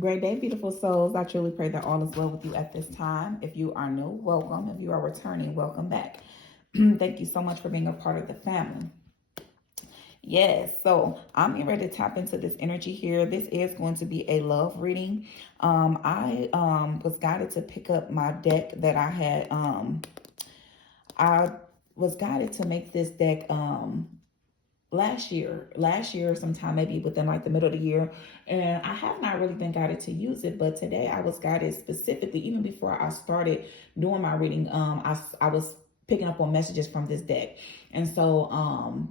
Great day, beautiful souls. I truly pray that all is well with you at this time. If you are new, welcome. If you are returning, welcome back. Thank you so much for being a part of the family. Yes, so I'm getting ready to tap into this energy here. This is going to be a love reading. I was guided to pick up my deck that I had. I was guided to make this deck last year sometime, maybe within like the middle of the year, and I have not really been guided to use it, but today I was guided specifically. Even before I started doing my reading, I was picking up on messages from this deck, and so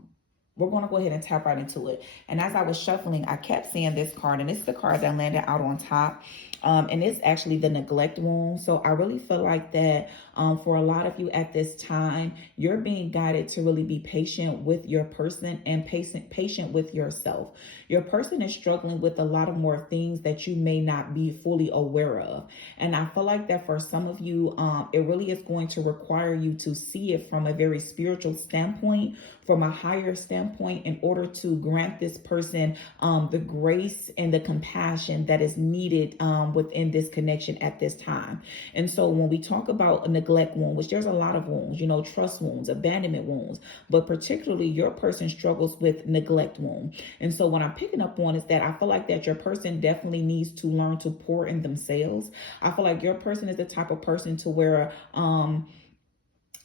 we're going to go ahead and tap right into it. And as I was shuffling, I kept seeing this card, and it's the card that landed out on top. And it's actually the neglect wound. So I really feel like that for a lot of you at this time, you're being guided to really be patient with your person and patient with yourself. Your person is struggling with a lot of more things that you may not be fully aware of. And I feel like that for some of you, it really is going to require you to see it from a very spiritual standpoint, from a higher standpoint, in order to grant this person the grace and the compassion that is needed within this connection at this time. And so when we talk about a neglect wound, which there's a lot of wounds, trust wounds, abandonment wounds, but particularly your person struggles with neglect wound. And so what I'm picking up on is that I feel like that your person definitely needs to learn to pour in themselves. I feel like your person is the type of person to where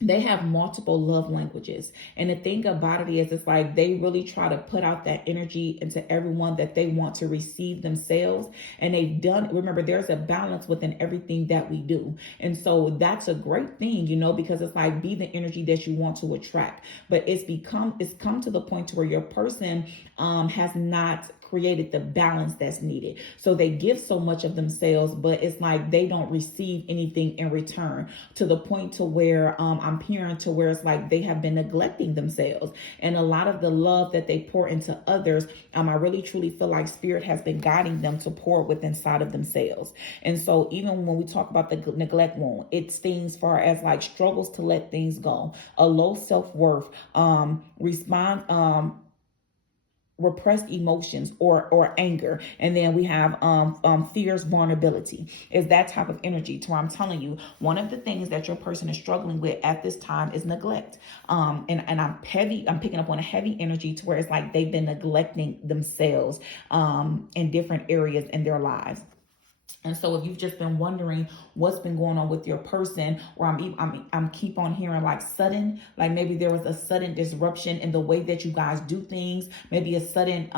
they have multiple love languages. And the thing about it is, it's like they really try to put out that energy into everyone that they want to receive themselves. And they've done, remember, there's a balance within everything that we do. And so that's a great thing, because it's like, be the energy that you want to attract. But it's come to the point to where your person has not created the balance that's needed. So they give so much of themselves, but it's like they don't receive anything in return, to the point to where I'm hearing to where it's like they have been neglecting themselves. And a lot of the love that they pour into others, I really truly feel like spirit has been guiding them to pour within inside of themselves. And so even when we talk about the neglect wound, it stings far as like struggles to let things go, a low self-worth, repressed emotions or anger. And then we have fears, vulnerability, is that type of energy, to where I'm telling you, one of the things that your person is struggling with at this time is neglect. And I'm picking up on a heavy energy, to where it's like they've been neglecting themselves in different areas in their lives. And so if you've just been wondering what's been going on with your person, or I'm keep on hearing like sudden, like maybe there was a sudden disruption in the way that you guys do things, maybe a sudden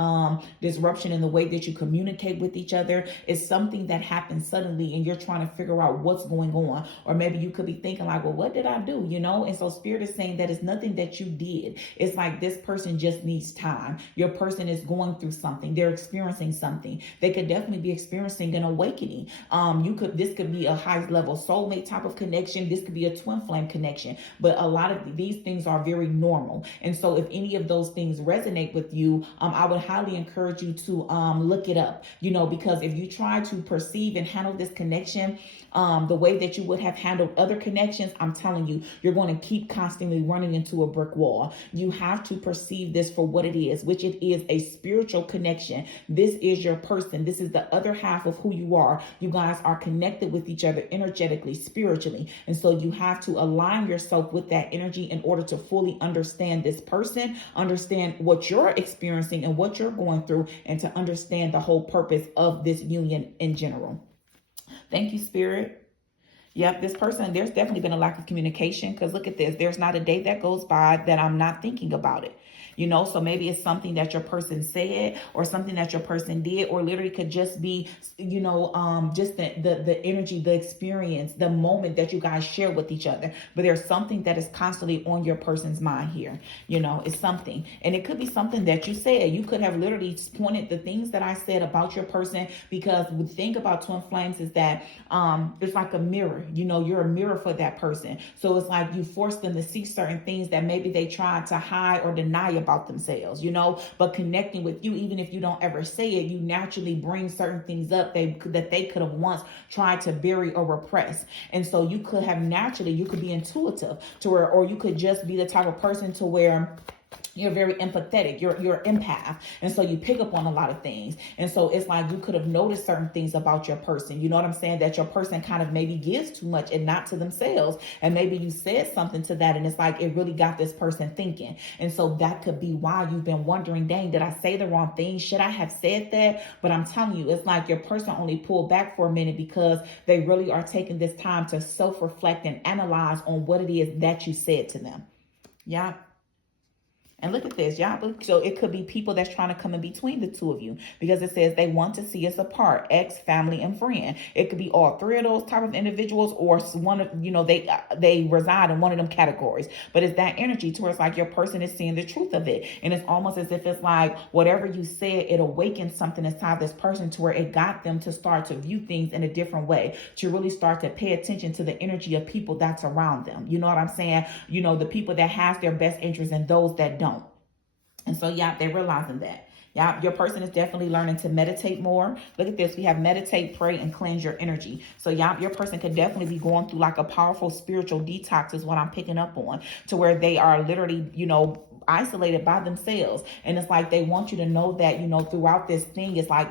disruption in the way that you communicate with each other. It's something that happens suddenly and you're trying to figure out what's going on. Or maybe you could be thinking like, well, what did I do? And so spirit is saying that it's nothing that you did. It's like this person just needs time. Your person is going through something. They're experiencing something. They could definitely be experiencing an awakening. This could be a high level soulmate type of connection. This could be a twin flame connection, but a lot of these things are very normal. And so if any of those things resonate with you, I would highly encourage you to look it up, because if you try to perceive and handle this connection the way that you would have handled other connections, I'm telling you, you're going to keep constantly running into a brick wall. You have to perceive this for what it is, which it is, a spiritual connection. This is your person. This is the other half of who you are. You guys are connected with each other energetically, spiritually. And so you have to align yourself with that energy in order to fully understand this person, understand what you're experiencing and what you're going through, and to understand the whole purpose of this union in general. Thank you, Spirit. Yep, this person, there's definitely been a lack of communication, because look at this. There's not a day that goes by that I'm not thinking about it. So maybe it's something that your person said, or something that your person did, or literally could just be, just the energy, the experience, the moment that you guys share with each other. But there's something that is constantly on your person's mind here. It's something. And it could be something that you said. You could have literally pointed the things that I said about your person, because the thing about twin flames is that it's like a mirror. You're a mirror for that person. So it's like you force them to see certain things that maybe they tried to hide or deny about themselves, but connecting with you, even if you don't ever say it, you naturally bring certain things up that they could have once tried to bury or repress. And so you could be intuitive to where, or you could just be the type of person to where You're very empathetic. You're empath. And so you pick up on a lot of things. And so it's like you could have noticed certain things about your person. You know what I'm saying? That your person kind of maybe gives too much and not to themselves. And maybe you said something to that and it's like it really got this person thinking. And so that could be why you've been wondering, dang, did I say the wrong thing? Should I have said that? But I'm telling you, it's like your person only pulled back for a minute because they really are taking this time to self-reflect and analyze on what it is that you said to them. Yeah. And look at this, y'all. So it could be people that's trying to come in between the two of you because it says they want to see us apart, ex, family, and friend. It could be all three of those type of individuals, or one of, they reside in one of them categories. But it's that energy to where it's like your person is seeing the truth of it. And it's almost as if it's like whatever you said, it awakens something inside this person to where it got them to start to view things in a different way, to really start to pay attention to the energy of people that's around them. You know what I'm saying? The people that has their best interests and those that don't. And so, yeah, they're realizing that. Yeah, your person is definitely learning to meditate more. Look at this. We have meditate, pray, and cleanse your energy. So, yeah, your person could definitely be going through like a powerful spiritual detox is what I'm picking up on, to where they are literally, isolated by themselves. And it's like they want you to know that, throughout this thing, it's like,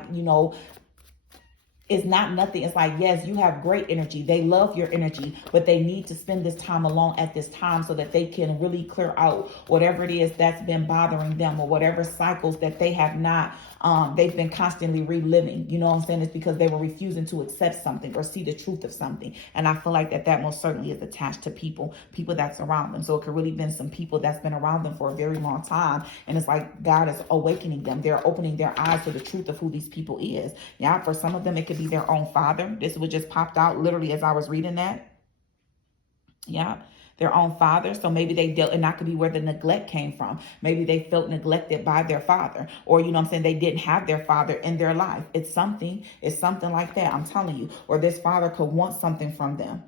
it's not nothing. It's like, yes, you have great energy. They love your energy, but they need to spend this time alone at this time so that they can really clear out whatever it is that's been bothering them, or whatever cycles that they have not, they've been constantly reliving. You know what I'm saying? It's because they were refusing to accept something or see the truth of something. And I feel like that most certainly is attached to people that's around them. So it could really been some people that's been around them for a very long time. And it's like God is awakening them. They're opening their eyes to the truth of who these people is. Yeah, for some of them, it could be their own father. This would just popped out literally as I was reading that. Yeah, their own father. So maybe they dealt, and that could be where the neglect came from. Maybe they felt neglected by their father, or they didn't have their father in their life. It's something like that. I'm telling you. Or this father could want something from them.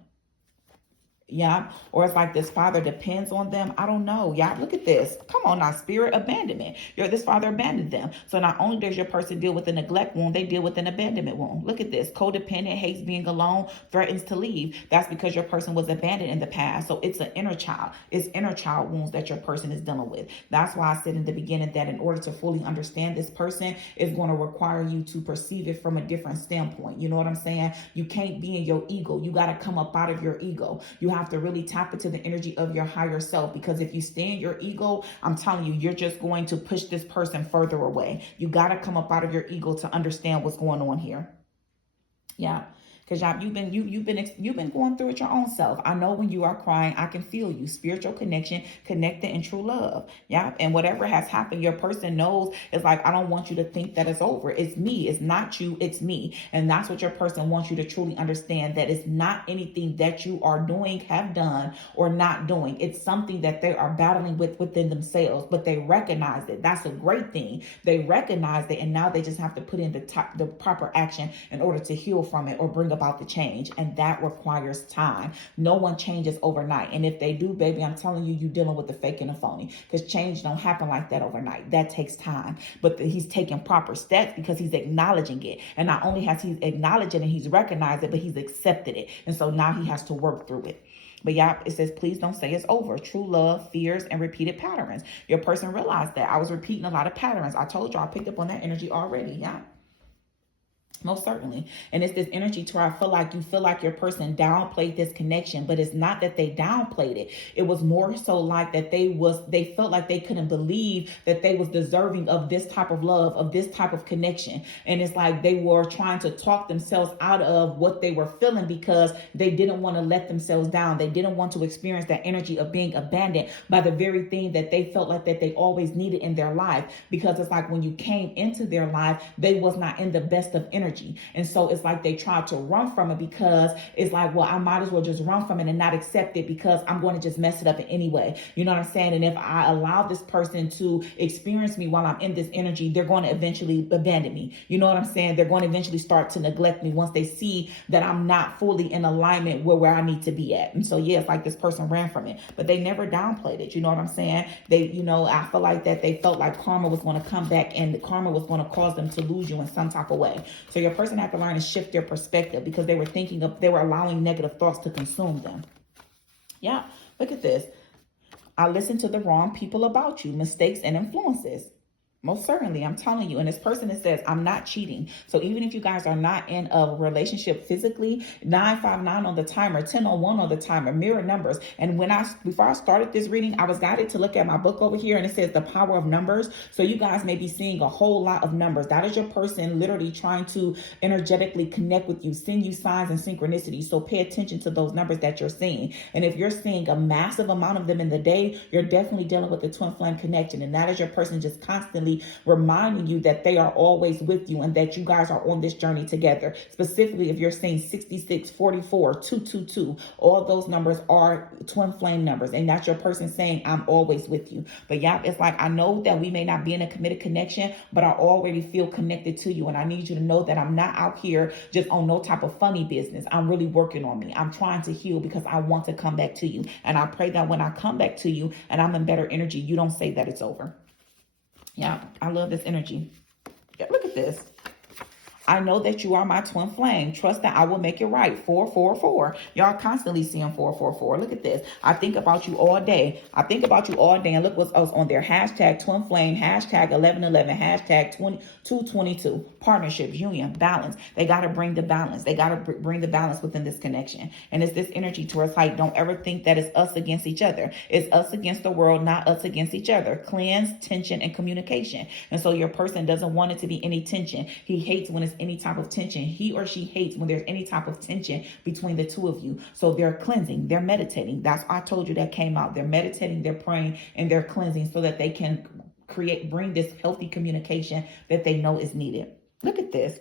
Yeah. Or it's like this father depends on them. I don't know. Yeah. Look at this. Come on now. Spirit abandonment. This father abandoned them. So not only does your person deal with a neglect wound, they deal with an abandonment wound. Look at this. Codependent, hates being alone, threatens to leave. That's because your person was abandoned in the past. So it's an inner child. It's inner child wounds that your person is dealing with. That's why I said in the beginning that in order to fully understand this person, it's going to require you to perceive it from a different standpoint. You know what I'm saying? You can't be in your ego. You got to come up out of your ego. You have to really tap into the energy of your higher self, because if you stay in your ego, I'm telling you, you're just going to push this person further away. You got to come up out of your ego to understand what's going on here. Yeah. Because you've been going through it your own self. I know when you are crying, I can feel you. Spiritual connection, connected in true love. Yeah. And whatever has happened, your person knows. It's like, I don't want you to think that it's over. It's me. It's not you. It's me. And that's what your person wants you to truly understand, that it's not anything that you are doing, have done, or not doing. It's something that they are battling with within themselves, but they recognize it. That's a great thing. They recognize it. And now they just have to put in the proper action in order to heal from it or bring about the change. And that requires time. No one changes overnight. And if they do, baby, I'm telling you, you're dealing with the fake and the phony, because change don't happen like that overnight. That takes time. But he's taking proper steps because he's acknowledging it. And not only has he acknowledged it and he's recognized it, but he's accepted it. And so now he has to work through it. But yeah, it says, please don't say it's over. True love, fears, and repeated patterns. Your person realized that I was repeating a lot of patterns. I told you I picked up on that energy already. Yeah. Most certainly. And it's this energy to where I feel like your person downplayed this connection, but it's not that they downplayed it. It was more so like that they felt like they couldn't believe that they was deserving of this type of love, of this type of connection. And it's like they were trying to talk themselves out of what they were feeling because they didn't want to let themselves down. They didn't want to experience that energy of being abandoned by the very thing that they felt like that they always needed in their life. Because it's like when you came into their life, they was not in the best of energy. And so it's like they tried to run from it because it's like, well, I might as well just run from it and not accept it because I'm going to just mess it up in any way. You know what I'm saying? And if I allow this person to experience me while I'm in this energy, they're going to eventually abandon me. You know what I'm saying? They're going to eventually start to neglect me once they see that I'm not fully in alignment with where I need to be at. And so, yeah, it's like this person ran from it, but they never downplayed it. You know what I'm saying? I feel like that they felt like karma was going to come back and the karma was going to cause them to lose you in some type of way. So your person had to learn to shift their perspective because they were allowing negative thoughts to consume them. Yeah, look at this. I listened to the wrong people about you, mistakes and influences. Most certainly, I'm telling you. And this person that says, I'm not cheating. So even if you guys are not in a relationship physically, 959 on the timer, 1001 on the timer, mirror numbers. And before I started this reading, I was guided to look at my book over here, and it says the power of numbers. So you guys may be seeing a whole lot of numbers. That is your person literally trying to energetically connect with you, send you signs and synchronicity. So pay attention to those numbers that you're seeing. And if you're seeing a massive amount of them in the day, you're definitely dealing with the twin flame connection. And that is your person just constantly reminding you that they are always with you and that you guys are on this journey together. Specifically, if you're saying 66, 44, 222, all those numbers are twin flame numbers. And that's your person saying, I'm always with you. But yeah, it's like, I know that we may not be in a committed connection, but I already feel connected to you. And I need you to know that I'm not out here just on no type of funny business. I'm really working on me. I'm trying to heal because I want to come back to you. And I pray that when I come back to you and I'm in better energy, you don't say that it's over. Yeah, I love this energy. Yeah, look at this. I know that you are my twin flame. Trust that I will make it right. 444. Y'all constantly seeing 444. Look at this. I think about you all day. I think about you all day. And look what's else on there. Hashtag twin flame. Hashtag 1111. Hashtag 2222. Partnerships, union, balance. They got to bring the balance. They got to bring the balance within this connection. And it's this energy towards like, don't ever think that it's us against each other. It's us against the world, not us against each other. Cleanse, tension, and communication. And so your person doesn't want it to be any tension. He hates when it's any type of tension. He or she hates when there's any type of tension between the two of you. So they're cleansing, they're meditating. That's why I told you that came out. They're meditating, they're praying, and they're cleansing so that they can bring this healthy communication that they know is needed. Look at this.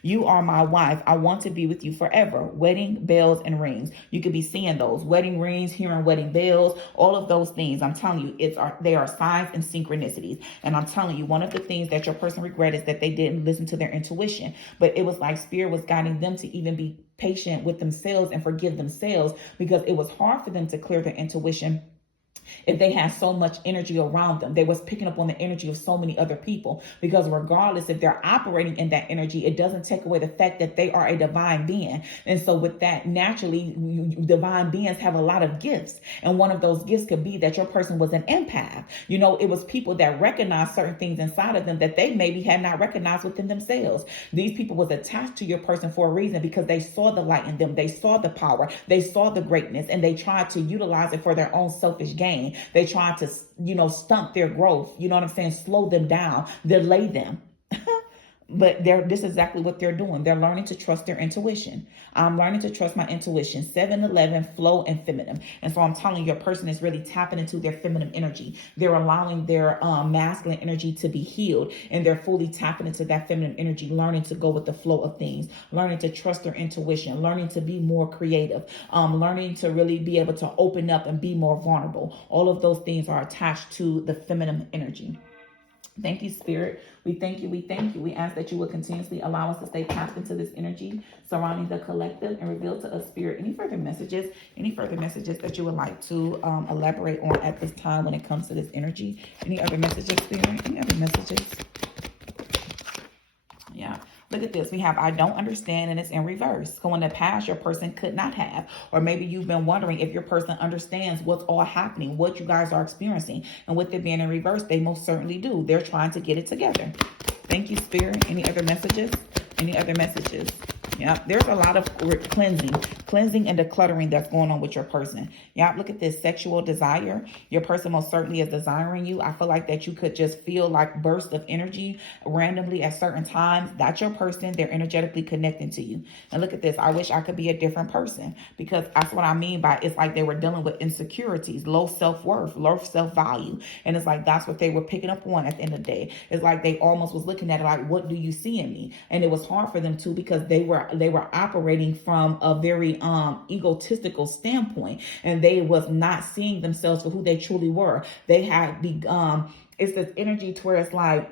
You are my wife. I want to be with you forever. Wedding bells and rings. You could be seeing those wedding rings, hearing wedding bells, all of those things. I'm telling you, they are signs and synchronicities. And I'm telling you, one of the things that your person regret is that they didn't listen to their intuition. But it was like spirit was guiding them to even be patient with themselves and forgive themselves, because it was hard for them to clear their intuition if they had so much energy around them. They was picking up on the energy of so many other people, because regardless if they're operating in that energy, it doesn't take away the fact that they are a divine being. And so with that, naturally, divine beings have a lot of gifts. And one of those gifts could be that your person was an empath. You know, it was people that recognized certain things inside of them that they maybe had not recognized within themselves. These people was attached to your person for a reason, because they saw the light in them. They saw the power. They saw the greatness, and they tried to utilize it for their own selfish gain. They try to, stunt their growth. You know what I'm saying? Slow them down, delay them. But this is exactly what they're doing. They're learning to trust their intuition. I'm learning to trust my intuition. 7-11, flow and feminine. And so I'm telling you, your person is really tapping into their feminine energy. They're allowing their masculine energy to be healed. And they're fully tapping into that feminine energy, learning to go with the flow of things, learning to trust their intuition, learning to be more creative, learning to really be able to open up and be more vulnerable. All of those things are attached to the feminine energy. Thank you, Spirit. We thank you. We thank you. We ask that you would continuously allow us to stay tapped into this energy surrounding the collective, and reveal to us, Spirit, any further messages that you would like to elaborate on at this time when it comes to this energy. Any other messages, Spirit? Any other messages? Yeah. Look at this. We have I don't understand, and it's in reverse. So in the past, your person could not have. Or maybe you've been wondering if your person understands what's all happening, what you guys are experiencing. And with it being in reverse, they most certainly do. They're trying to get it together. Thank you, Spirit. Any other messages? Any other messages? Yeah, there's a lot of cleansing and decluttering that's going on with your person. Yeah, look at this. Sexual desire. Your person most certainly is desiring you. I feel like that you could just feel like bursts of energy randomly at certain times. That's your person. They're energetically connecting to you. And look at this. I wish I could be a different person, because that's what I mean by it's like they were dealing with insecurities, low self-worth, low self-value. And it's like that's what they were picking up on at the end of the day. It's like they almost was looking at it like, what do you see in me? And it was hard for them too, because they were operating from a very egotistical standpoint, and they was not seeing themselves for who they truly were. They had the it's this energy to where it's like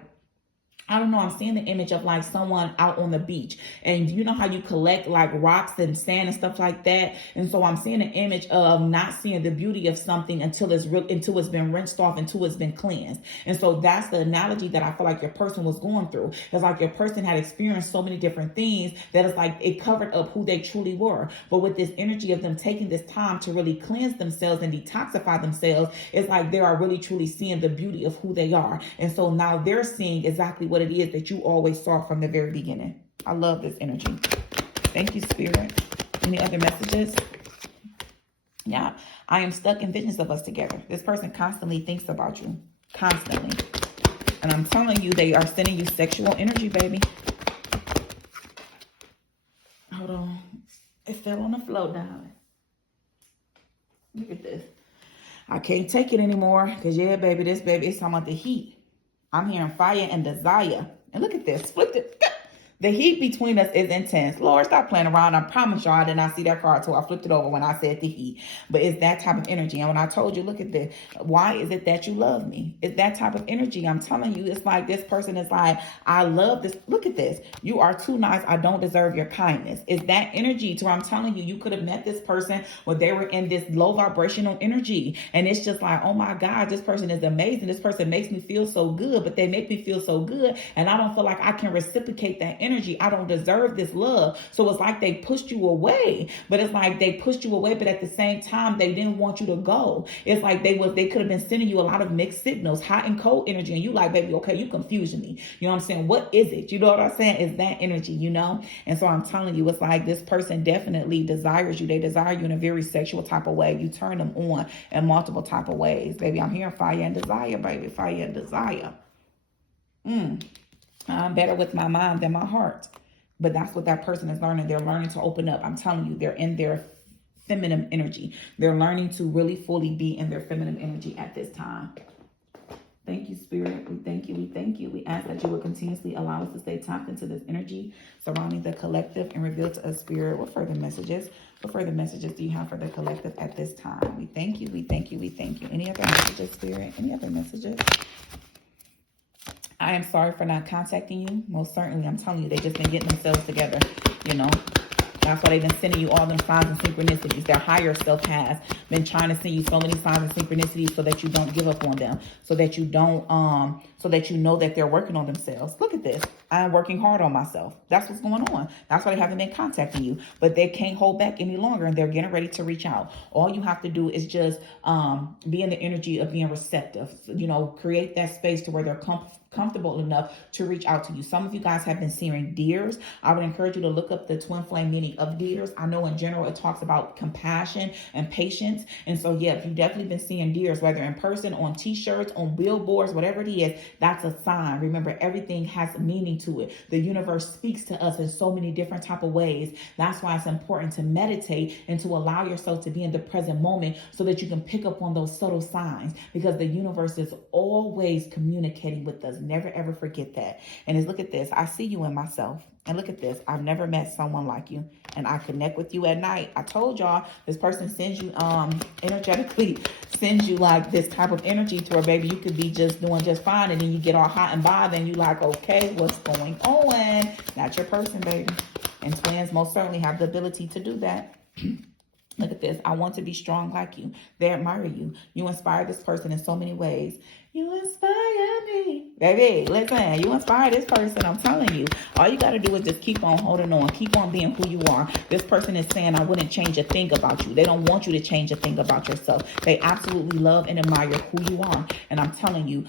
I don't know, I'm seeing the image of like someone out on the beach, and you know how you collect like rocks and sand and stuff like that. And so I'm seeing an image of not seeing the beauty of something until until it's been rinsed off, until it's been cleansed. And so that's the analogy that I feel like your person was going through. It's like your person had experienced so many different things that it's like it covered up who they truly were. But with this energy of them taking this time to really cleanse themselves and detoxify themselves, it's like they are really truly seeing the beauty of who they are. And so now they're seeing exactly what it is that you always saw from the very beginning. I love this energy. Thank you, Spirit. Any other messages? Yeah, I am stuck in visions of us together. This person constantly thinks about you. Constantly. And I'm telling you, they are sending you sexual energy, baby. Hold on. It fell on the floor, darling. Look at this. I can't take it anymore. Because, yeah, baby, this baby is talking about the heat. I'm hearing fire and desire. And look at this. Flipped it. The heat between us is intense. Lord, stop playing around. I promise y'all I did not see that card until I flipped it over when I said the heat. But it's that type of energy. And when I told you, look at this. Why is it that you love me? It's that type of energy. I'm telling you, it's like this person is like, I love this. Look at this. You are too nice. I don't deserve your kindness. It's that energy to where I'm telling you, you could have met this person when they were in this low vibrational energy. And it's just like, oh my God, this person is amazing. This person makes me feel so good, but they make me feel so good. And I don't feel like I can reciprocate that energy. I don't deserve this love. So it's like they pushed you away, but it's like they pushed you away, but at the same time, they didn't want you to go. It's like they could have been sending you a lot of mixed signals, hot and cold energy. And you like, baby, okay, you confusing me. You know what I'm saying? What is it? You know what I'm saying? It's that energy, you know? And so I'm telling you, it's like this person definitely desires you. They desire you in a very sexual type of way. You turn them on in multiple type of ways. Baby, I'm hearing fire and desire, baby. Fire and desire. I'm better with my mind than my heart. But that's what that person is learning. They're learning to open up. I'm telling you, they're in their feminine energy. They're learning to really fully be in their feminine energy at this time. Thank you, Spirit. We thank you. We thank you. We ask that you will continuously allow us to stay tapped into this energy surrounding the collective and reveal to us, Spirit, what further messages? What further messages do you have for the collective at this time? We thank you. We thank you. We thank you. Any other messages, Spirit? Any other messages? I am sorry for not contacting you. Most certainly, I'm telling you, they just been getting themselves together, you know. That's why they've been sending you all them signs and synchronicities. Their higher self has been trying to send you so many signs and synchronicities so that you don't give up on them. So that you don't, so that you know that they're working on themselves. Look at this. I'm working hard on myself. That's what's going on. That's why they haven't been contacting you. But they can't hold back any longer and they're getting ready to reach out. All you have to do is just be in the energy of being receptive. You know, create that space to where they're comfortable enough to reach out to you. Some of you guys have been seeing deers. I would encourage you to look up the twin flame meaning of deers. I know in general it talks about compassion and patience. And so yeah, if you've definitely been seeing deers, whether in person, on t-shirts, on billboards, whatever it is, that's a sign. Remember, everything has meaning to it. The universe speaks to us in so many different type of ways. That's why it's important to meditate and to allow yourself to be in the present moment so that you can pick up on those subtle signs, because the universe is always communicating with us. Never ever forget that. And look at this. I see you in myself. And look at this. I've never met someone like you. And I connect with you at night. I told y'all this person sends you energetically sends you like this type of energy to where, baby, you could be just doing just fine. And then you get all hot and bothered and you like, okay, what's going on? Not your person, baby. And twins most certainly have the ability to do that. Look at this. I want to be strong like you. They admire you. You inspire this person in so many ways. You inspire me. Baby, listen, you inspire this person. I'm telling you. All you got to do is just keep on holding on. Keep on being who you are. This person is saying, I wouldn't change a thing about you. They don't want you to change a thing about yourself. They absolutely love and admire who you are. And I'm telling you,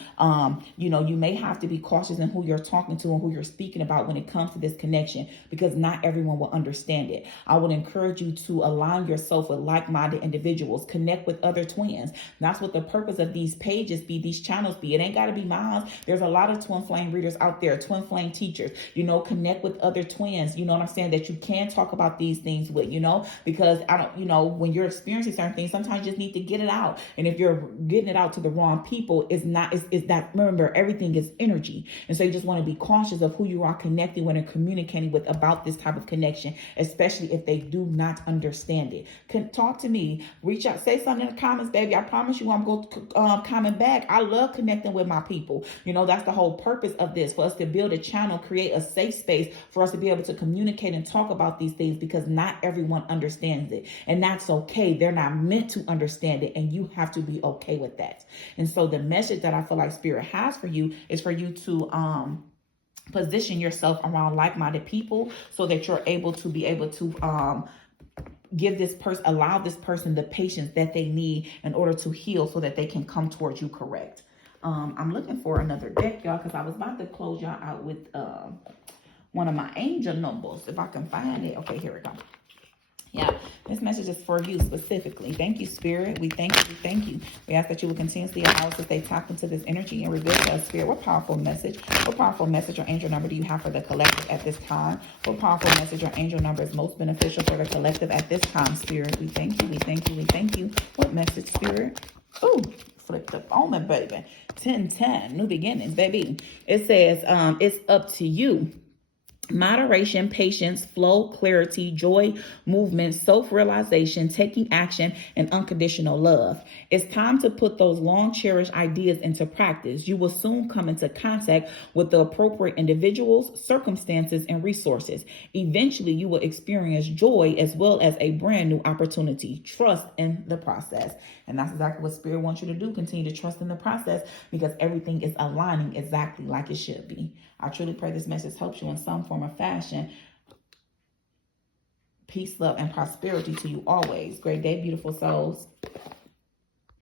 you know, you may have to be cautious in who you're talking to and who you're speaking about when it comes to this connection, because not everyone will understand it. I would encourage you to align yourself with like-minded individuals. Connect with other twins. That's what the purpose of these pages be, these channels be. It ain't got to be mine. There's a lot of twin flame readers out there, twin flame teachers. You know, connect with other twins. You know what I'm saying? That you can talk about these things with, you know, because I don't, you know, when you're experiencing certain things, sometimes you just need to get it out. And if you're getting it out to the wrong people, it's that, remember, everything is energy. And so you just want to be cautious of who you are connecting with and communicating with about this type of connection, especially if they do not understand it. Talk to me, reach out, say something in the comments, baby. I promise you I'm going to comment back. I love connecting with my people. You know, that's the whole purpose of this, for us to build a channel, create a safe space for us to be able to communicate and talk about these things, because not everyone understands it. And that's okay. They're not meant to understand it. And you have to be okay with that. And so the message that I feel like Spirit has for you is for you to position yourself around like-minded people, so that you're able to give this person, allow this person the patience that they need in order to heal, so that they can come towards you correct. I'm looking for another deck, y'all, because I was about to close y'all out with one of my angel numbers, if I can find it. Okay, here we go. Yeah, this message is for you specifically. Thank you, Spirit. We thank you. We thank you. We ask that you will continuously allow us to stay tapped into this energy and reveal to us, Spirit, what powerful message or angel number do you have for the collective at this time? What powerful message or angel number is most beneficial for the collective at this time, Spirit? We thank you. We thank you. We thank you. What message, Spirit? Ooh, flip the omen, baby. 10-10, new beginnings, baby. It says, it's up to you. Moderation, patience, flow, clarity, joy, movement, self-realization, taking action, and unconditional love. It's time to put those long cherished ideas into practice. You will soon come into contact with the appropriate individuals, circumstances, and resources. Eventually, you will experience joy as well as a brand new opportunity. Trust in the process. And that's exactly what Spirit wants you to do. Continue to trust in the process, because everything is aligning exactly like it should be. I truly pray this message helps you in some form or fashion. Peace, love, and prosperity to you always. Great day, beautiful souls.